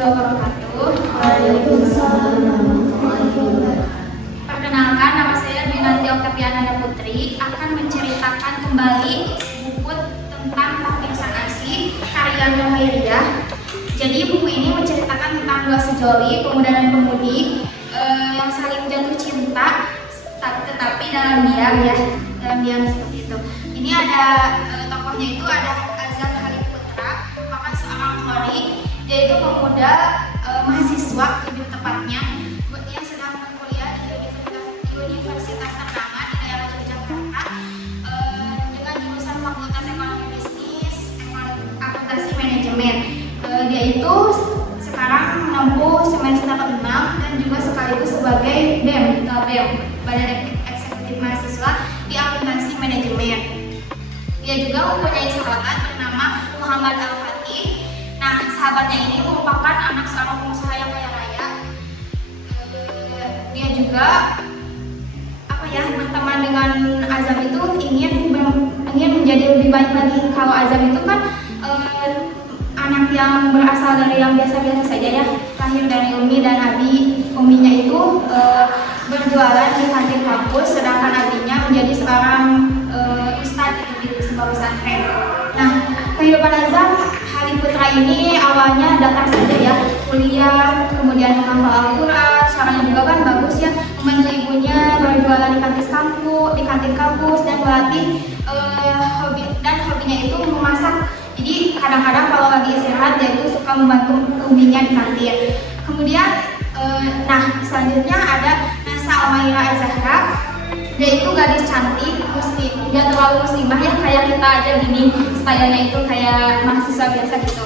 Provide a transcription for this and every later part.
warahmatullahi wabarakatuh. Waalaikumsalam warahmatullahi wabarakatuh. Perkenalkan, nama saya Dwinanti Oktaviananda Putri akan menceritakan kembali buku tentang Pemeriksaan ASI karya Nur Hairiyah. Jadi buku ini menceritakan tentang dua sejoli pemuda dan pemudi yang saling jatuh cinta, tetapi dalam diam seperti itu. Ini ada tokohnya itu ada Azam Halif Putra, merupakan seorang qori. Dia itu pemuda mahasiswa lebih tepatnya yang sedang berkuliah di Universitas ternama di daerah Yogyakarta dengan jurusan Fakultas Ekonomi Bisnis, Akuntansi Manajemen. Dia itu sekarang menempuh semester 6 dan juga sekaligus sebagai BEM, Badan Eksekutif Mahasiswa di Akuntansi Manajemen. Dia juga mempunyai sahabat bernama Muhammad Al-Fatih. Nah, sahabatnya ini merupakan anak seorang pengusaha yang kaya raya. Dia juga berteman dengan Azam itu ingin menjadi lebih baik lagi. Kalau Azam itu kan anak yang berasal dari yang biasa-biasa saja ya, lahir dari Umi dan Abi. Uminya itu berjualan di kantin kampus, sedangkan abinya menjadi seorang ustadz di sebuah pesantren. Nah, kehidupan Azam Halif Putra ini awalnya datar saja ya, kuliah, kemudian menghafal Al-Quran, suaranya juga kan bagus ya, membantu ibunya berjualan di kantin kampus dan melatih hobinya itu memasak. Jadi kadang-kadang kalau lagi istirahat dia itu suka membantu uminya di kantin. Kemudian selanjutnya ada Nasa Almaira Az-Zahra. Dia itu gadis cantik, nggak terlalu muslimah ya, kayak kita aja gini, stylenya itu kayak mahasiswa biasa gitu.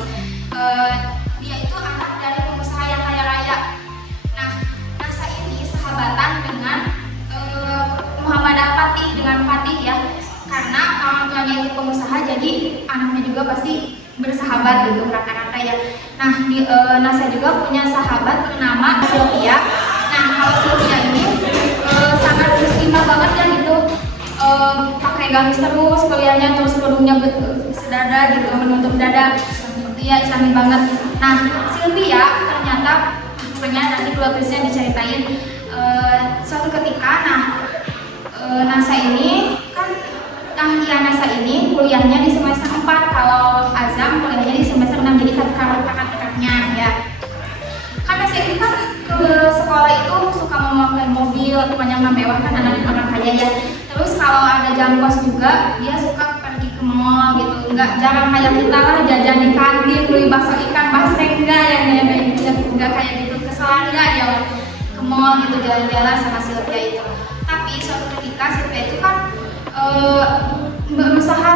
Dia itu anak dari pengusaha yang kaya raya. Nah, Nasa ini sahabatan dengan Muhammad Al-Fatih, dengan Fatih ya, karena orang tuanya itu pengusaha, jadi anaknya juga pasti bersahabat gitu rata-rata ya. Nah, Nasa juga punya sahabat bernama Sylvia. Nah, kalau Sylvia ini sangat muslimah banget ya gitu, pakai gamis terus, kuliahnya terus kerudungnya sedada gitu, menutup dada, dia islami banget. Nah, Sylvia ternyata nanti plot twistnya diceritain suatu ketika. Nasa ini Nasa ini kuliahnya di semester 4, kalau Azam kuliahnya di semester 6, jadi kakak-kakaknya ya. Kan Nasa ini kan ke sekolah itu suka memakai mobil, pokoknya mewah kan, anak orang kaya ya. Terus kalau ada jam kos juga dia suka pergi ke mall gitu, nggak jarang kayak kita lah jajan di kantin, beli bakso ikan, basrengga nggak kayak gitu, kesalahan ya ke mall gitu, jalan-jalan sama Sylvia itu. Tapi suatu ketika Sylvia itu kan berusaha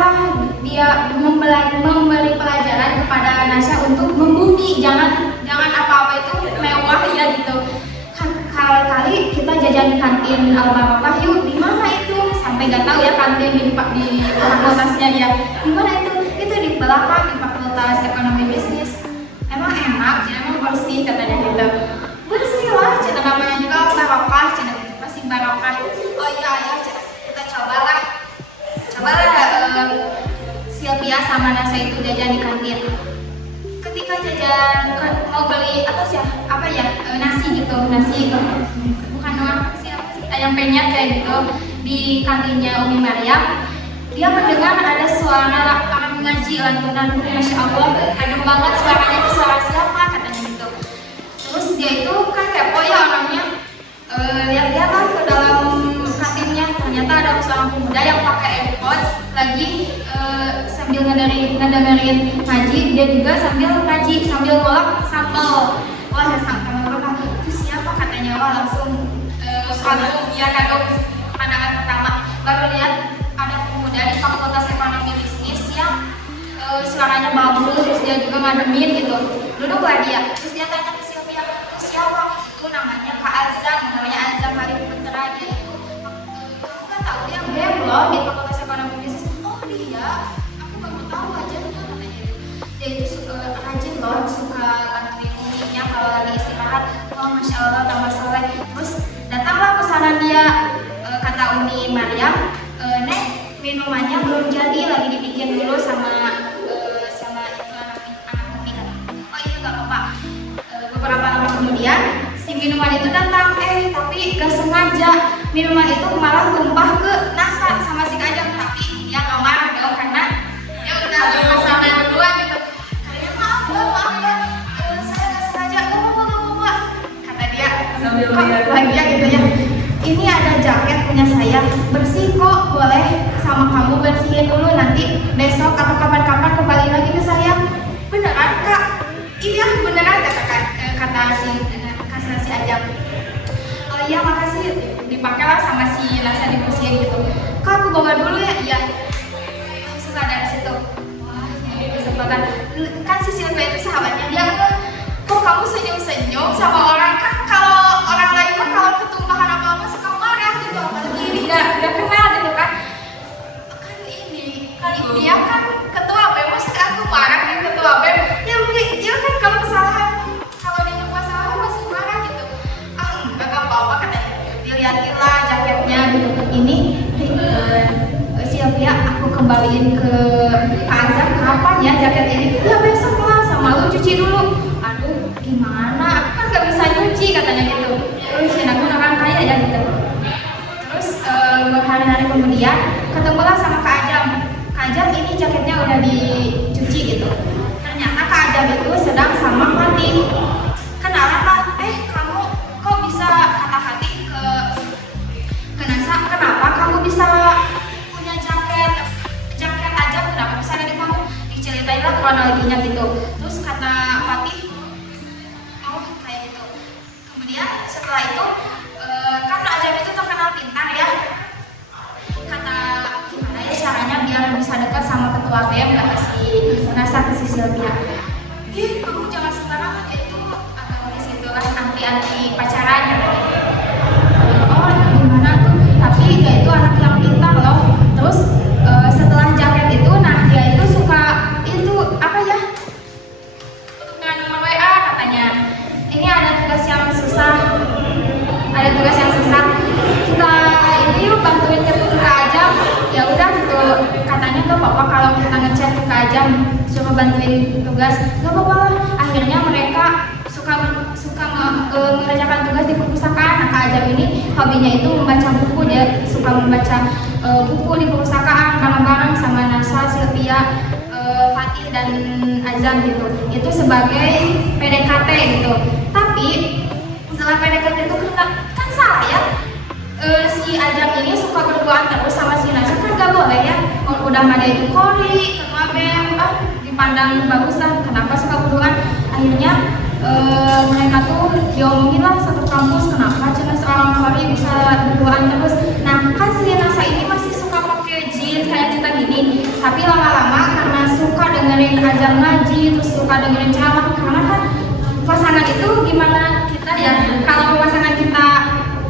dia memberi pelajaran kepada Nasya untuk membumi, jangan apa-apa itu mewah ya gitu. Kan kali-kali kita jajan di kantin Al-Barokah yuk, di mana itu? Sampai nggak tahu ya kantin di fakultasnya dia. Di mana itu? Itu di belakang, di Fakultas Ekonomi Bisnis. Emang enak, emang bersih katanya gitu. Bersih lah, cina namanya juga Al-Barokah, cina masih barokah. Oh iya ya, kita cobalah Sylvia sama Nasa itu jajan di kantin. Ketika jajan mau beli nasi bukan ayam penyet kayak gitu di kantinnya Umi Maryam, dia mendengar ada suara orang ngaji lantunan, Masya Allah, adem banget suaranya, itu suara siapa katanya gitu. Terus dia itu kan kepo ya orangnya, lihat-lihat lah ke dalam kantinnya, ternyata ada seorang pemuda yang pakai AirPods lagi sambil ngedengerin ngaji. Dia juga sambil ngaji, sambil ngolak sambal. Wah, sambal apa? Itu siapa katanya? Wah, langsung dia kagum pandangan pertama. Baru lihat ada pemuda di Fakultas Ekonomi Bisnis yang suaranya bagus, terus dia juga ngademin gitu. Duduklah dia, terus dia tanya ke Sylvia, itu siapa? Itu namanya Kak Azam, namanya Azam Halif Putra. Dia itu kamu kan tahu dia BEM loh di Fakultas Ekonomi Bisnis. Oh dia, aku baru tahu aja katanya itu. Dia itu rajin loh, suka bantuin uminya kalau lagi istirahat. Wah, Masya Allah, tambah soleh. Terus datanglah pesanan dia, kata Umi Maryam, Nek, minumannya belum jadi, lagi dibikin dulu sama itu anak Umi kan. Oh iya, nggak apa-apa. minuman itu datang, tapi gak sengaja minuman itu malah tumpah ke Nasa sama si Kajang. Tapi dia gak marah dong karena ya udah masalah duluan gitu. Kalian maaf ya, saya gak sengaja, gak apa-apa, kata dia Sambil kok lihat. bahagia gitu ya. Ini ada jaket punya saya, bersih kok, boleh sama kamu bersihin dulu, nanti besok atau kapan-kapan kembali lagi ke saya. Beneran kak? Iya beneran kata si Ajam. Oh iya makasih, dipakailah sama si Nasa dibersihin gitu. Kak aku bawa dulu ya. Iya. Langsung ada di situ. Wah ini kesempatan. Kan si Silvia itu sahabatnya dia. Kok kamu senyum-senyum sama orang, kan kalau orang lain mah kalau ketumpahan apa-apa suka marah gitu, apalagi ini nggak kenal gitu kan. Kan ini kali dia kan ketua BEM, masa aku marah kan ketua BEM. Ya kan kalau kesalahan, kalau dia buat salah masih marah gitu. Nggak apa-apa katanya. Dilihatin lah jaketnya gitu. Ini Silvia aku kembaliin ke Kak Azam, kapan ya jaket ini? Ya besok lah, sama lu cuci dulu. Aduh gimana, aku kan gak bisa nyuci katanya gitu. Terus aku orang kaya ya gitu. Terus berhari-hari kemudian ketemulah sama Kak Ajam. Kak Ajam ini jaketnya udah dicuci gitu. Ternyata Kak Ajam itu sedang sama Fatih. Kenalan lah, kamu kok bisa kata Fatih ke Nasa, kenapa kamu bisa punya jaket Ajam, kenapa bisa ada di kamu? Diceritain lah kronologinya gitu. Terus kata Fatih, oh kayak gitu. Kemudian setelah itu kan Ajam itu terkenal pintar ya. Kata gimana ya caranya biar bisa dekat sama ketua BEM, kata si Nasa ke si Silvia. Kamu jangan sembarangan, itu agak di situ lah anti pacaran ya. Oh gimana tuh? Tapi dia itu anak yang pintar loh. Terus setelah jaket itu, nah dia itu suka itu apa ya? Dengan nomor WA katanya. Ini ada tugas yang susah. Kita ini yuk bantuin ke Kak Ajam. Ya udah gitu. Katanya gak apa-apa kalau kita ngechat ke Kak Ajam suruh bantuin tugas. Gak apa-apa lah. Akhirnya mereka suka mengerjakan tugas di perpustakaan. Nah, Kak Ajam ini hobinya itu membaca buku, dia suka membaca buku di perpustakaan bareng-bareng sama Nasa, Silvia, Fatih dan Azam gitu. Itu sebagai PDKT gitu. Tapi setelah PDKT itu kan salah ya. Si Ajam ini suka berduaan terus sama si Nasa, kan gak boleh ya. Udah ada itu Kori, ketua BEM, dipandang bagus lah. Kenapa suka berduaan? Akhirnya mereka tuh diomongin lah satu kampus, kenapa cina seorang Kori bisa berduaan terus. Nah kan si Nasa ini masih suka pakai jeans kayak kita gini, tapi lama-lama karena suka dengerin Ajam ngaji, terus suka dengerin ceramah, karena kan pasangan itu gimana kita ya, kalau pasangan kita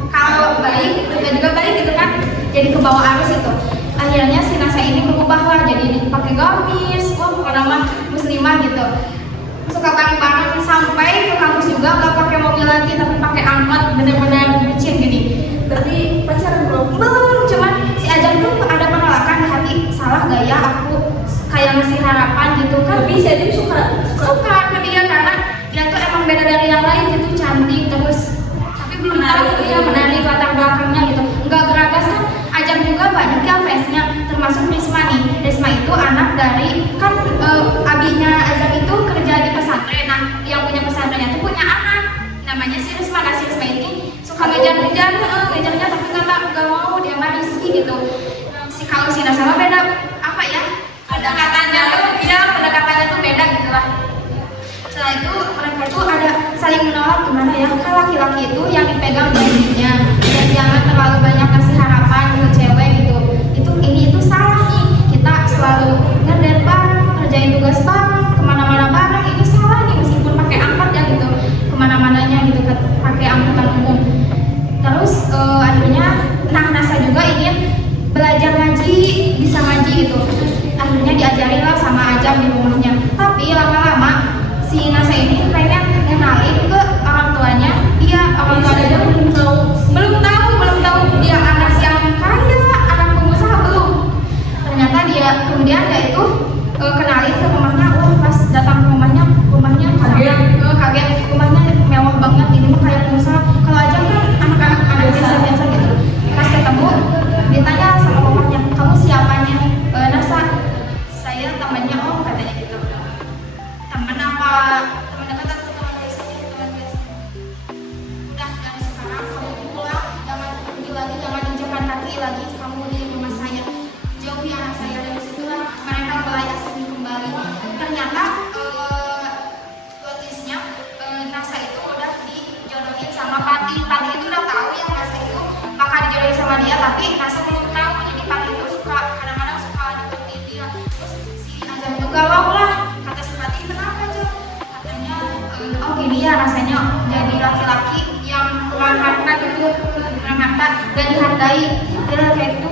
kalau baik, kita juga baik gitu kan, jadi ke bawah arus itu. Akhirnya si Nasa ini berubah lah, jadi pakai gamis, pokoknya mah muslimah gitu. Suka bareng-bareng sampai ke kampus juga nggak pakai mobil lagi, tapi pakai angkot, bener-bener bucin gini. Tapi pacaran belum? Belum, cuman si Ajam tuh ada penolakan di hati, salah gak ya aku kayak ngasih harapan gitu kan. Tapi si Ajam suka ke dia karena dia tuh emang beda dari yang lain gitu, cantik terus. Tapi belum tahu dia menarik latar belakangnya gitu. Nggak geragas kan, Ajam juga banyak ya fansnya, termasuk Risma nih. Risma itu anak dari, kan abinya Ajam itu kerja di pesantren. Nah, yang punya pesantrennya tuh punya anak, namanya si Risma. Nah, si Risma ini suka ngejarnya tapi nggak mau, dia mah risih gitu. Kalau si Nasa beda apa ya? Pendekatannya tuh beda gitu lah. Setelah itu mereka tuh ada saling menolak, gimana ya, kan laki-laki itu yang dipegang dirinya dan jangan terlalu banyak kasih harapan ke cewek gitu. Itu salah nih, kita selalu ngedate bareng, kerjain tugas bareng, kemana-mana bareng, ini salah nih meskipun pakai angkot ya gitu, kemana-mananya gitu, pakai angkutan umum. Terus akhirnya Nasa juga ingin belajar ngaji, bisa ngaji gitu. Akhirnya diajarin lah sama Ajam di rumahnya. Tapi lama-lama si Nasa ini pengen ngenalin ke orang tuanya. Orang tuanya belum tahu dia anak yang kaya, anak pengusaha belum. Ternyata kemudian dia itu kenalin ke rumahnya. Pas datang ke rumahnya kaget, rumahnya mewah banget, ini mah kayak pengusaha. dari rumah saya, jauhi anak saya. Dari situlah mereka mulai asing kembali. Ternyata logisnya Nasa itu udah dijodohin sama Pati. Pati itu udah tahu ya Nasa itu bakal dijodohin sama dia, tapi Nasa belum tahu. Jadi Pati itu kadang-kadang suka deketin dia. Terus si Azam itu galau lah. Kata si Pati, kenapa aja? Katanya oh gini ya rasanya jadi laki-laki yang kurang harta gitu, kurang harta dan dihargai. Dia kayak itu